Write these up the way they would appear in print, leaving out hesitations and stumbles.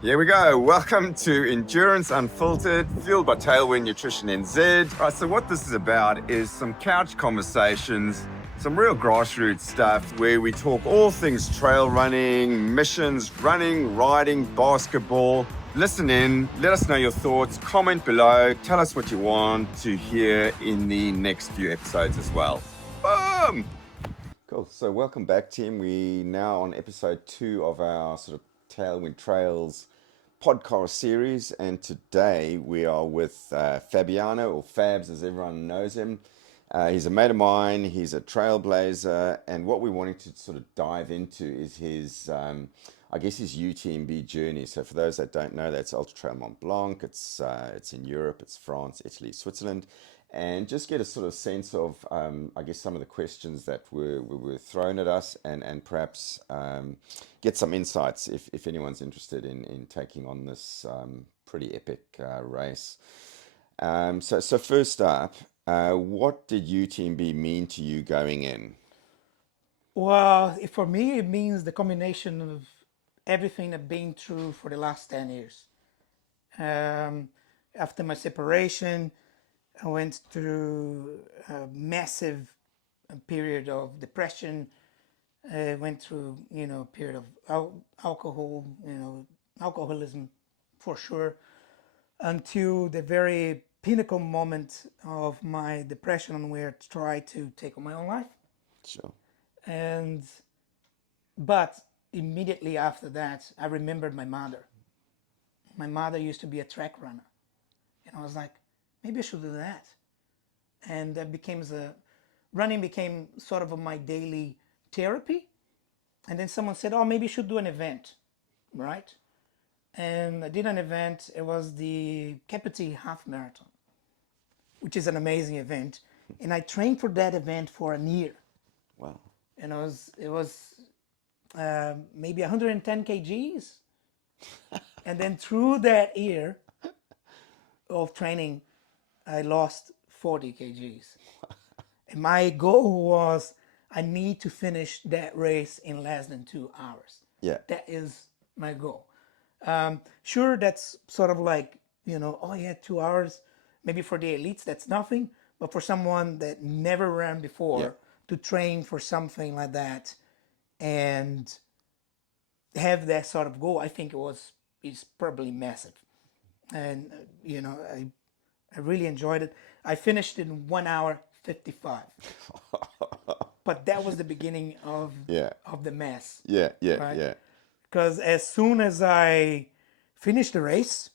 Here we go. Welcome to Endurance Unfiltered, fueled by Tailwind Nutrition NZ. All right, so what this is about is some couch conversations, some real grassroots stuff where we talk all things trail running, missions, running, riding, basketball. Listen in, let us know your thoughts, comment below, tell us what you want to hear in the next few episodes as well. Boom! Cool. So welcome back, team. We now on episode 2 of our sort of Tailwind Trails podcast series, and today we are with Fabiano, or Fabs as everyone knows him. He's a mate of mine, he's a trailblazer, and what we wanted to sort of dive into is his, I guess, his UTMB journey. So for those that don't know, that's Ultra Trail Mont Blanc. It's in Europe, it's France, Italy, Switzerland, and just get a sort of sense of, I guess, some of the questions that were thrown at us, and perhaps get some insights if anyone's interested in taking on this pretty epic race. So first up, what did UTMB mean to you going in? Well, for me, it means the combination of everything I've been through for the last 10 years. Um, After my separation, I went through a massive period of depression. I went through, a period of alcoholism for sure, until the very pinnacle moment of my depression where I tried to take my own life. Sure. And But immediately after that, I remembered my mother. My mother used to be a track runner, and I was like, maybe I should do that. And running became sort of my daily therapy. And then someone said, "Oh, maybe you should do an event, right?" And I did an event. It was the Capiti Half Marathon, which is an amazing event. And I trained for that event for a year, Wow. and it was maybe 110 kgs. And then through that year of training, I lost 40 kgs. And my goal was I need to finish that race in less than 2 hours. Yeah. That is my goal. Sure, that's sort of like, oh yeah, 2 hours. Maybe for the elites, that's nothing. But for someone that never ran Yeah. before, to train for something like that and have that sort of goal, I think it's probably massive. And I really enjoyed it. I finished in 1 hour 55, but that was the beginning of Yeah. the mess, Yeah. Yeah. right? Yeah. Because as soon as I finished the race,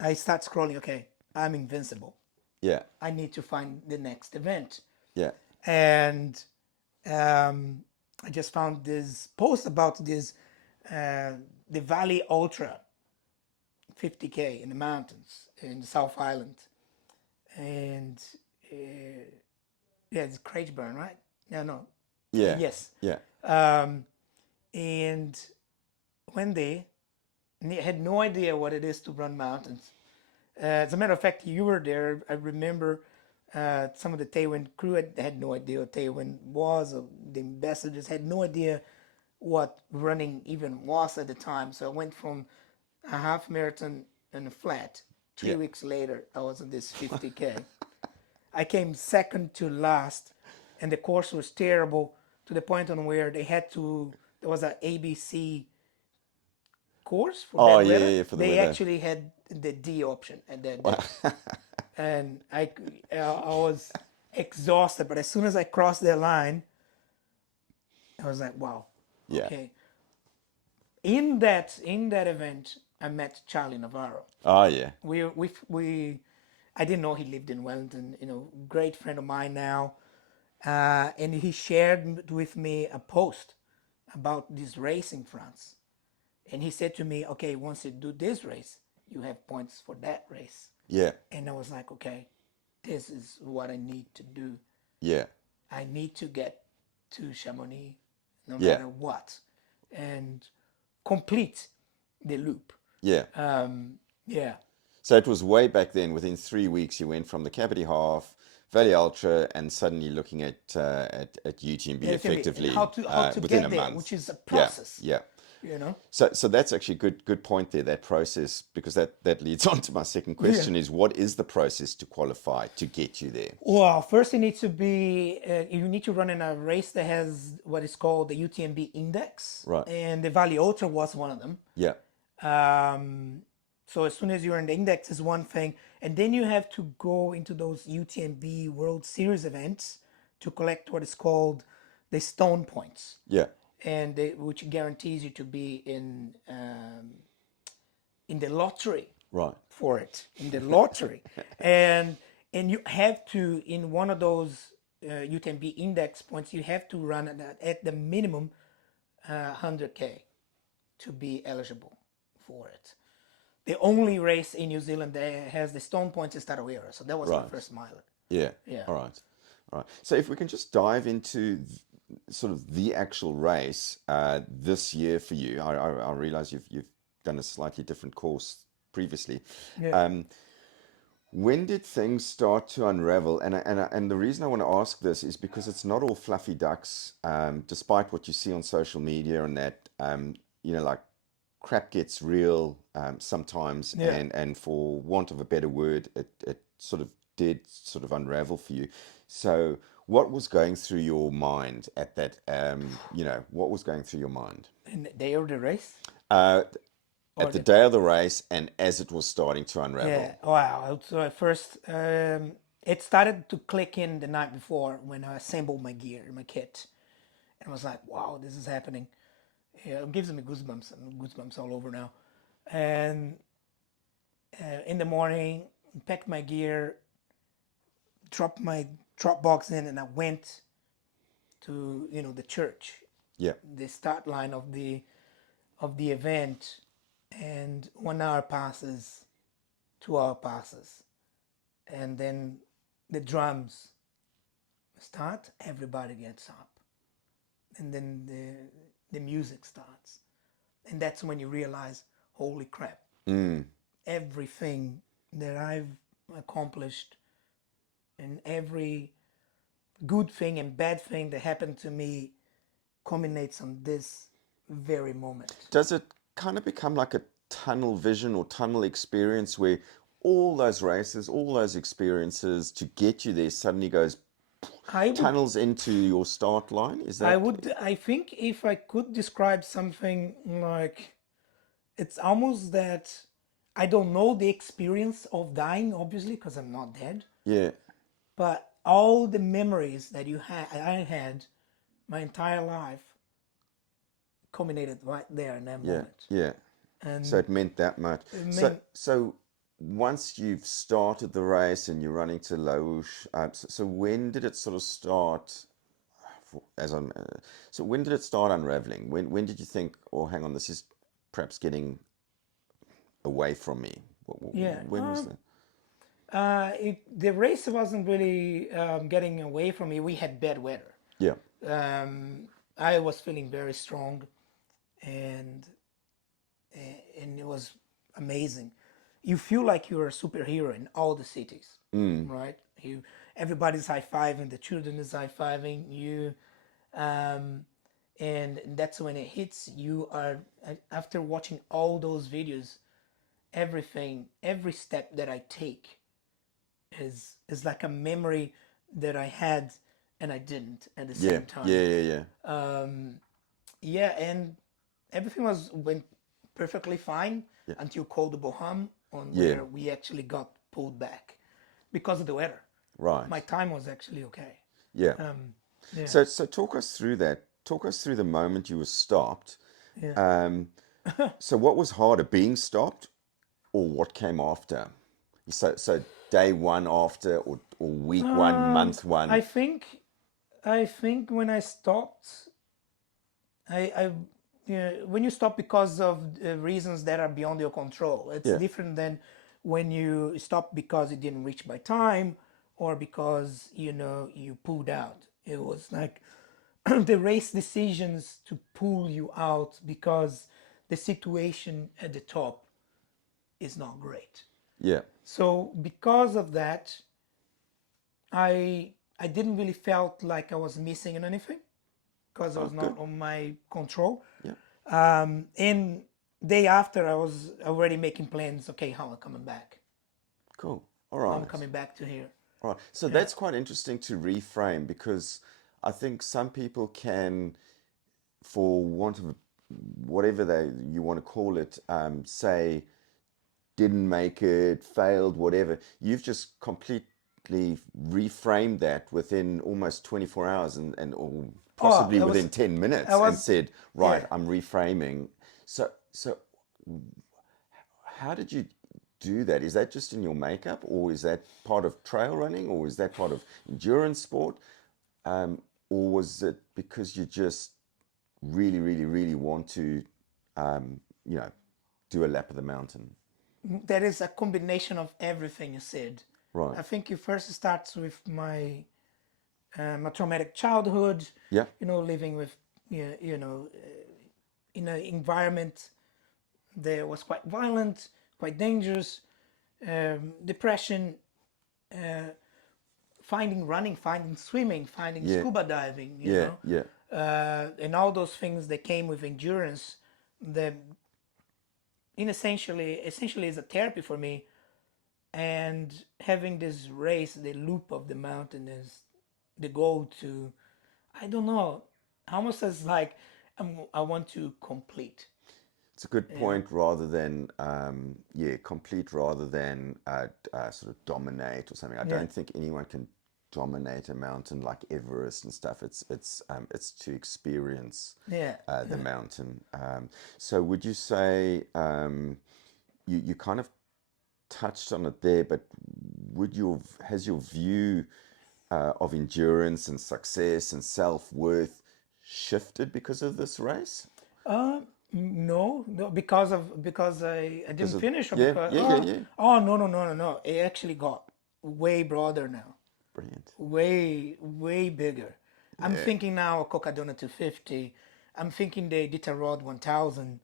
I start scrolling. Okay, I'm invincible. Yeah. I need to find the next event, Yeah. and I just found this post about this the Valley Ultra 50K in the mountains in the South Island, and yeah, it's Craigburn, right? No. Yeah. Yes. Yeah. And when they had no idea what it is to run mountains. As a matter of fact, you were there. I remember some of the Tailwind crew had no idea what Tailwind was. Or the ambassadors had no idea what running even was at the time. So I went from a half marathon and a flat. Three Yeah. weeks later, I was on this 50K. I came second to last, and the course was terrible to the point on where there was an ABC course for Oh, bad yeah, weather. yeah, for the They weather. actually had the D option at that day. Wow. And I was exhausted, but as soon as I crossed that line, I was like, wow, Yeah. okay. In that event, I met Charlie Navarro. Oh, yeah. We I didn't know he lived in Wellington. Great friend of mine now, and he shared with me a post about this race in France, and he said to me, "Okay, once you do this race, you have points for that race." Yeah. And I was like, "Okay, this is what I need to do. Yeah. I need to get to Chamonix, no Yeah. matter what, and complete the loop." Yeah. Yeah. So it was way back then. Within 3 weeks, you went from the Capity Half, Valley Ultra, and suddenly looking at UTMB Yeah, it can be. And effectively how to within get a there, month. which is a Yeah. process. Yeah. you know. So that's actually good point there, that process, because that leads on to my second question is what is the process to qualify to get you there? Well, first you need to be you need to run in a race that has what is called the UTMB index, Right. and the Valley Ultra was one of them. Yeah. So as soon as you're in the index is one thing, and then you have to go into those UTMB World Series events to collect what is called the stone points, Yeah. and which guarantees you to be in the lottery Right. for it, in the lottery, and you have to, in one of those UTMB index points, you have to run at the minimum 100K to be eligible for it. The only race in New Zealand that has the stone points is Tailwind, so that was my Right. first miler. Yeah. Yeah. All right. All right. So if we can just dive into sort of the actual race this year for you, I realize you've done a slightly different course previously. Yeah. When did things start to unravel? And the reason I want to ask this is because it's not all fluffy ducks, despite what you see on social media and that, like crap gets real sometimes, Yeah. and for want of a better word, it sort of did sort of unravel for you. So what was going through your mind at that, what was going through your mind? And the day of the race? Uh, Or at the the, day of the race and as it was starting to yeah, unravel? wow. So at first, it started to click in the night before when I assembled my gear, my kit. And I was like, wow, this is happening. Yeah, it gives me goosebumps all over now. And in the morning, packed my gear, dropped my drop box in, and I went to the church, Yeah. the start line of the event, and 1 hour passes, 2 hour passes, and then the drums start. Everybody gets up, and then the music starts, and that's when you realize, holy crap! Mm. Everything that I've accomplished and every good thing and bad thing that happened to me culminates on this very moment. Does it kind of become like a tunnel vision or tunnel experience where all those races, all those experiences to get you there suddenly goes I would, tunnels into your start line? Is that I think if I could describe something like, it's almost that I don't know the experience of dying, obviously, because I'm not dead, yeah, but all the memories that I had my entire life culminated right there in that yeah, moment. yeah. So And it meant that much. I So mean, so once you've started the race and you're running to Laouche, so when did it sort of start? As I'm, so when did it start unraveling? When did you think, oh, hang on, this is perhaps getting away from me? yeah, When was that? the race wasn't really getting away from me. We had bad weather. Yeah, I was feeling very strong, and and it was amazing. You feel like you're a superhero in all the cities, right? Everybody's high fiving. The children is high fiving you, um, and that's when it hits. You are after watching all those videos. Everything, every step that I take is like a memory that I had and I didn't at the yeah, same yeah, time. yeah, Yeah, and everything went perfectly fine yeah, until Col de Boham, on yeah, yeah. where we actually got pulled back because of the weather. Right. My time was actually okay. Yeah. Yeah, So talk us through that. Talk us through the moment you were stopped. yeah. Um, so what was harder, being stopped or what came after? So day one after or week one, month one. I think I think when I stopped, I yeah, when you stop because of reasons that are beyond your control, it's Yeah. different than when you stop because you didn't reach by time or because you pulled out. It was like the race decisions to pull you out because the situation at the top is not great. Yeah. So because of that, I didn't really felt like I was missing anything because it Oh, was good. not on my control. Yeah. And day after, I was already making plans. Okay, how I'm coming back? Cool. All How I'm right. coming back to here? All right. So Yeah. that's quite interesting to reframe because I think some people can, for want of whatever you want to call it, say didn't make it, failed, whatever. You've just completely reframed that within almost 24 hours and or Oh, possibly within 10 I minutes and was, said, right, yeah. I'm reframing. So how did you do that? Is that just in your makeup, or is that part of trail running, or is that part of endurance sport? Or was it because you just really, really, really want to, um, you know, do a lap of the mountain? There is a combination of everything you said. Right. I think it first starts with my traumatic childhood, Yeah. living with, in an environment that was quite violent, quite dangerous, depression, finding running, finding swimming, finding Yeah. scuba diving, Yeah. Yeah. and all those things that came with endurance that essentially is a therapy for me. And having this race, the loop of the mountain is the goal to, I don't know, almost as like I want to complete. It's a good point. Rather than, yeah, complete rather than sort of dominate or something. I Yeah, don't think anyone can dominate a mountain like Everest and stuff. It's to experience yeah, the mountain. So would you say you kind of touched on it there, but has your view of endurance and success and self-worth shifted because of this race? no, no, because I Because didn't of finish, or yeah, because yeah, yeah, yeah. no, no, no, no, no. It actually got way broader now, Brilliant. way bigger. I'm Yeah, thinking now of Cocadona 250. I'm thinking the Iditarod 1000.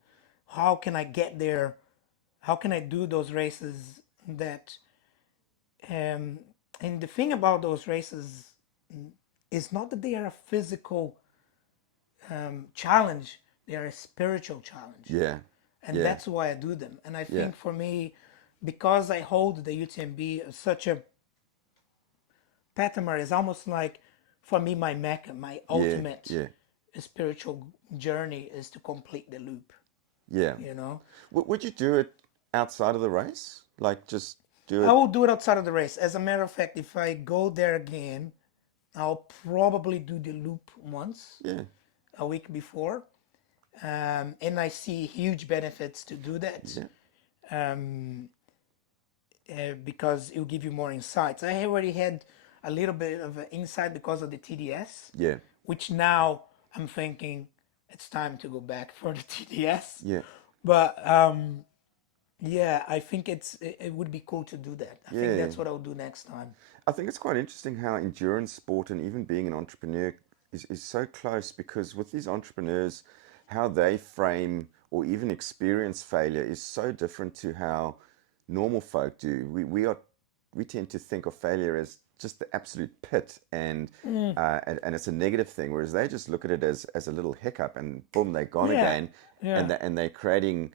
How can I get there? How can I do those races that um, and the thing about those races is not that they are a physical challenge, they are a spiritual challenge. yeah, And yeah, that's why I do them. And I yeah, think for me, because I hold the UTMB as such a patamar, is almost like for me my mecca, my yeah, ultimate yeah, spiritual journey is to complete the loop, yeah. you know. Would you do it outside of the race? Like just do I it? will do it outside of the race. As a matter of fact, if I go there again, I'll probably do the loop once Yeah, a week before, and I see huge benefits to do that, yeah, because it will give you more insights. I already had a little bit of an insight because of the TDS, yeah, which now I'm thinking it's time to go back for the TDS. yeah, But yeah, I think it would be cool to do that. I think yeah. that's what I'll do next time. I think it's quite interesting how endurance sport and even being an entrepreneur is so close because with these entrepreneurs, how they frame or even experience failure is so different to how normal folk do. We tend to think of failure as just the absolute pit and it's a negative thing, whereas they just look at it as a little hiccup and boom, they're gone Yeah, again, yeah, and they're creating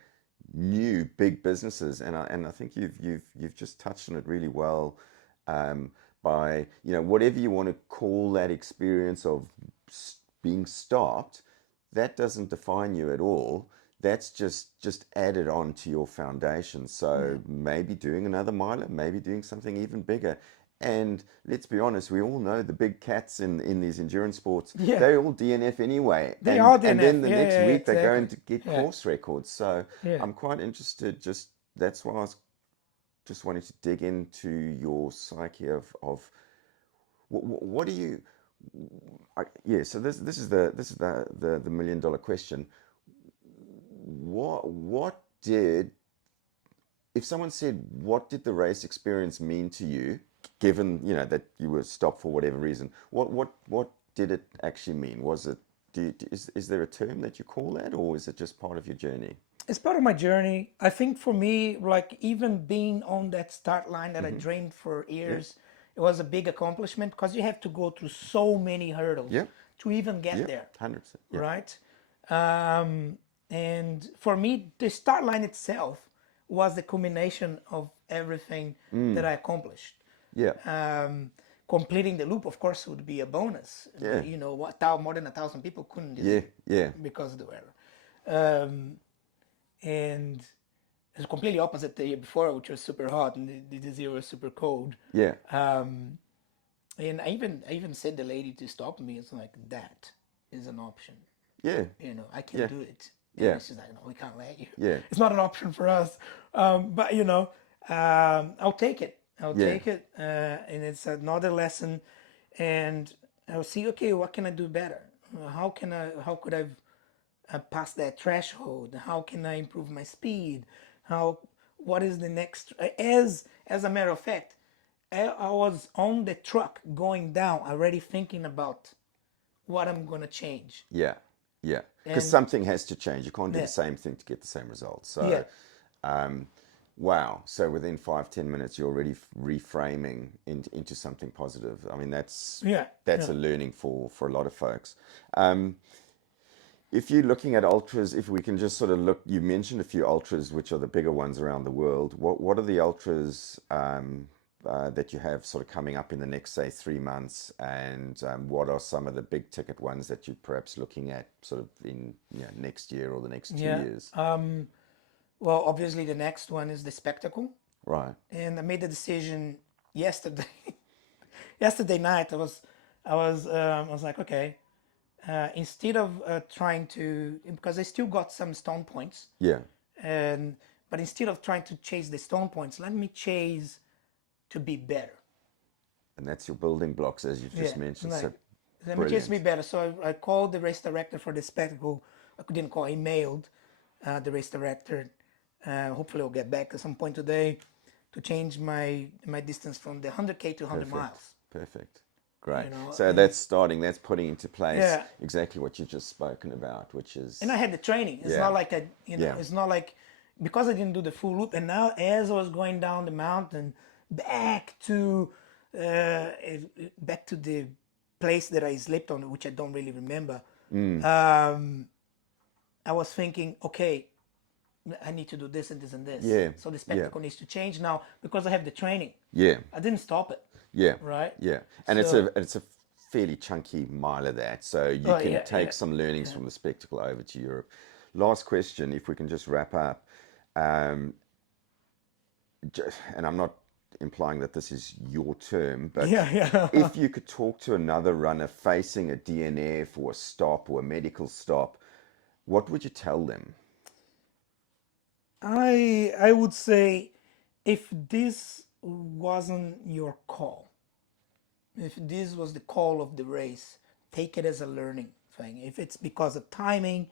new big businesses. And I think you've just touched on it really well, um, by whatever you want to call that experience of being stopped, that doesn't define you at all. That's just added on to your foundation. So maybe doing another miler, maybe doing something even bigger. And let's be honest, we all know the big cats in these endurance sports, yeah. they all DNF anyway. They And are and DNF. then the Yeah, next yeah, yeah, week they're going exactly. to get Yeah, course records. So yeah. I'm quite interested, just that's why I was just wanting to dig into your psyche of what do you yeah, so this is the $1 million question. What did if someone said, what did the race experience mean to you, given that you were stopped for whatever reason? What did it actually mean? Was it is there a term that you call that, or is it just part of your journey? It's part of my journey. I think for me, like even being on that start line that I dreamed for Yeah, years, it was a big accomplishment because you have to go through so many hurdles yeah, to even get yeah, there, 100%. Yeah, right? Um, And for me, the start line itself was the culmination of everything that I accomplished. Yeah. Completing the loop, of course, would be a bonus. Yeah. But, you know, more than 1,000 people couldn't do Yeah. it Yeah. because of the weather. And it's completely opposite the year before, which was super hot, and this year was super cold. Yeah. And I even said the lady to stop me. It's like, that is an option. Yeah. You know, I can Yeah. do it. Yeah. And she's like, no, we can't let you. Yeah. It's not an option for us. But you know, I'll take it. I'll Yeah. take it. And it's another lesson. And I'll see, okay, what can I do better? How could I pass that threshold? How can I improve my speed? What is the next? As a matter of fact, I was on the truck going down already thinking about what I'm gonna change. Yeah. Yeah. Because And something has to change. You can't do yeah, the same thing to get the same results. yeah, So, wow. So within 5-10 minutes, you're already reframing into something positive. I mean, that's yeah, a learning for a lot of folks. If you're looking at ultras, if we can just sort of look, you mentioned a few ultras, which are the bigger ones around the world. What are the ultras that you have sort of coming up in the next, say, 3 months? And what are some of the big ticket ones that you're perhaps looking at sort of in next year or the next 2 yeah. years? Well, obviously the next one is the spectacle, Right. and I made the decision yesterday. Yesterday night, I was like, okay, instead of trying to, because I still got some stone points, Yeah. but instead of trying to chase the stone points, let me chase to be better. And that's your building blocks, as you've just Yeah, mentioned. like, So let me just be brilliant. better. So I called the race director for the spectacle. I couldn't call. I mailed the race director. Hopefully, I'll get back at some point today to change my distance from the 100K to 100 Perfect. miles. Perfect. Great. You know, So that's starting, that's putting into place yeah. exactly what you've just spoken about, which is, And I had the training. It's yeah, not like yeah, it's not like, because I didn't do the full loop. And now, as I was going down the mountain back to uh, back to the place that I slept on, which I don't really remember, I was thinking, okay, I need to do this and this and this. yeah, So the yeah, spectacle needs to change now because I have the training. yeah, I didn't stop it, yeah, right? yeah. And So, it's a fairly chunky mile of that. So you oh can yeah, take yeah, some learnings from the spectacle over to Europe. Last question, if we can just wrap up. Um, and I'm not implying that this is your term, but yeah, yeah. if you could talk to another runner facing a DNF or a stop or a medical stop, what would you tell them? I would say, if this wasn't your call, if this was the call of the race, take it as a learning thing. If it's because of timing,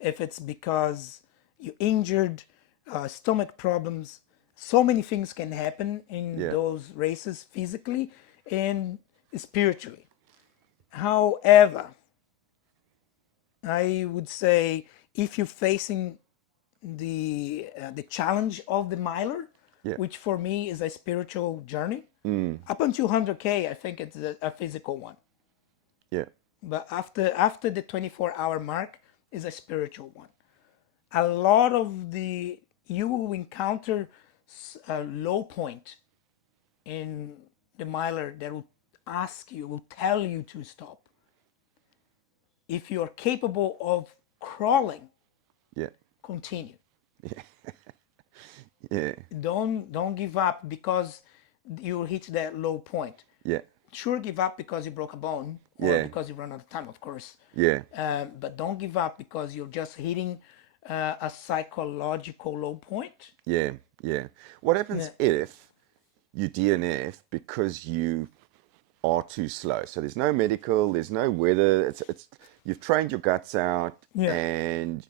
if it's because you injured, stomach problems, so many things can happen in Yeah, those races physically and spiritually. However, I would say, if you're facing the challenge of the miler, yeah, which for me is a spiritual journey. Up until 100K, I think it's a physical one, yeah, but after the 24-hour mark is a spiritual one. A lot of the you will encounter a low point in the miler that will tell you to stop. If you are capable of crawling, yeah, continue. yeah, Don't give up because you hit that low point. yeah, Sure, give up because you broke a bone or yeah, because you run out of time, of course. yeah, But don't give up because you're just hitting a psychological low point. yeah, yeah. What Yeah, happens if you DNF because you are too slow? So there's no medical, there's no weather. It's you've trained your guts out, yeah. and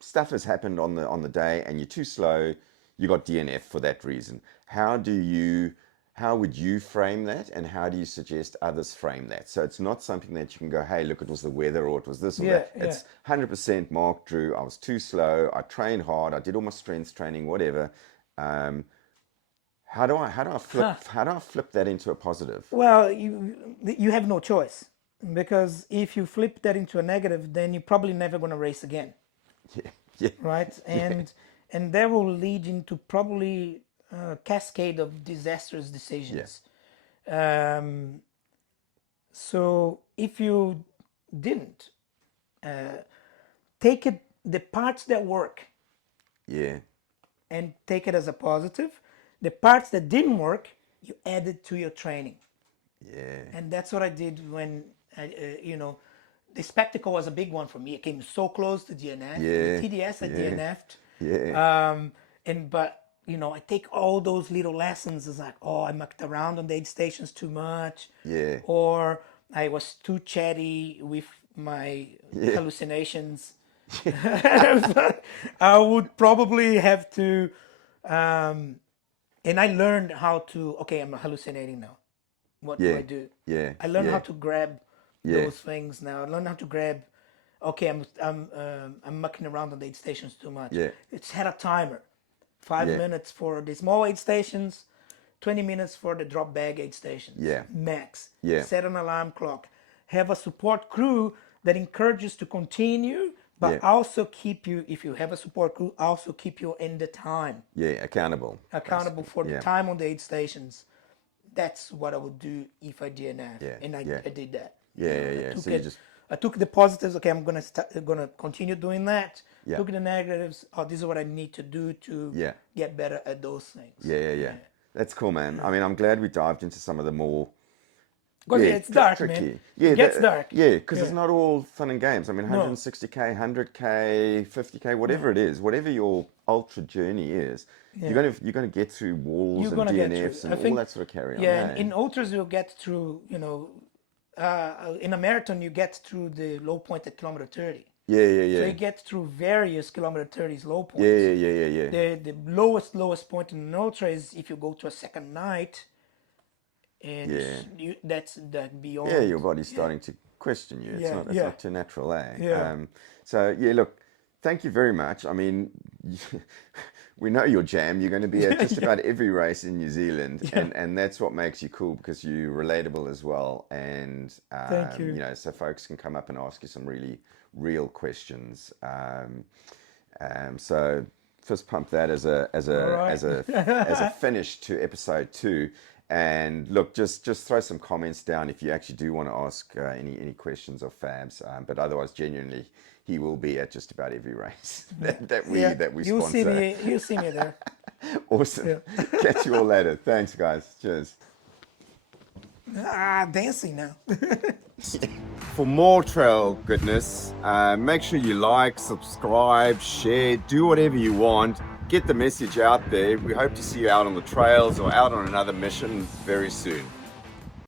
stuff has happened on the day, and you're too slow. You got DNF for that reason. How would you frame that, and how do you suggest others frame that? So it's not something that you can go, hey, look, it was the weather, or it was this or Yeah, that. yeah. It's 100% Mark Drew. I was too slow. I trained hard. I did all my strength training, whatever. Um, how do I flip that into a positive? Well, you have no choice, because if you flip that into a negative, then you're probably never going to race again. Yeah. right? And that will lead into probably a cascade of disastrous decisions. So if you didn't take it, the parts that work, Yeah. and take it as a positive, the parts that didn't work, you added to your training. Yeah. And that's what I did when, the spectacle was a big one for me. It came so close to DNF. Yeah. The TDS I Yeah. DNF'd. Yeah. But I take all those little lessons as like, oh, I mucked around on the aid stations too much. Yeah. Or I was too chatty with my hallucinations. I would probably have to, and I learned how to, okay, I'm hallucinating now. What do I do? Yeah. I learned Yeah. how to grab Yeah. those things now. I learned how to grab. Okay, I'm mucking around on the aid stations too much. Yeah. It's had a timer, 5 Yeah. minutes for the small aid stations, 20 minutes for the drop bag aid stations. Yeah. Max. Yeah. Set an alarm clock. Have a support crew that encourages to continue, but Yeah. also keep you. If you have a support crew, also keep you in the time. Yeah. Accountable. Accountable for the Yeah. time on the aid stations. That's what I would do if I DNF, Yeah, and I did that. Yeah. So you just I took the positives. Okay, I'm gonna continue doing that. Yeah. Took the negatives. Oh, this is what I need to do to Yeah. get better at those things. Yeah. That's cool, man. I mean, I'm glad we dived into some of the more Because it's dark, tricky. man. Yeah, It gets dark. Yeah, because Yeah. it's not all fun and games. I mean, 160k, 100k, 50k, whatever it is, whatever your ultra journey is, you're gonna get through walls You're and gonna get DNFs through. and I think- all that sort of carry on. Yeah, eh? and in ultras you'll get through. In a marathon you get through the low point at kilometer 30. Yeah. So you get through various kilometer 30s low points. Yeah. The lowest point in an ultra is if you go to a second night, and that's beyond. Yeah, your body's starting to question you. It's Yeah, not too natural, eh? Yeah. So look, thank you very much. I mean, we know your jam. You're going to be at just about every race in New Zealand, and that's what makes you cool because you're relatable as well. And Thank you. So folks can come up and ask you some really real questions. So fist pump that as a finish to episode 2. And look, just throw some comments down if you actually do want to ask any questions of Fabs. But otherwise, genuinely, he will be at just about every race that we sponsor. You'll see me there. Awesome. Catch you all later. Thanks, guys. Cheers. Dancing now. For more trail goodness, make sure you like, subscribe, share, do whatever you want. Get the message out there. We hope to see you out on the trails or out on another mission very soon.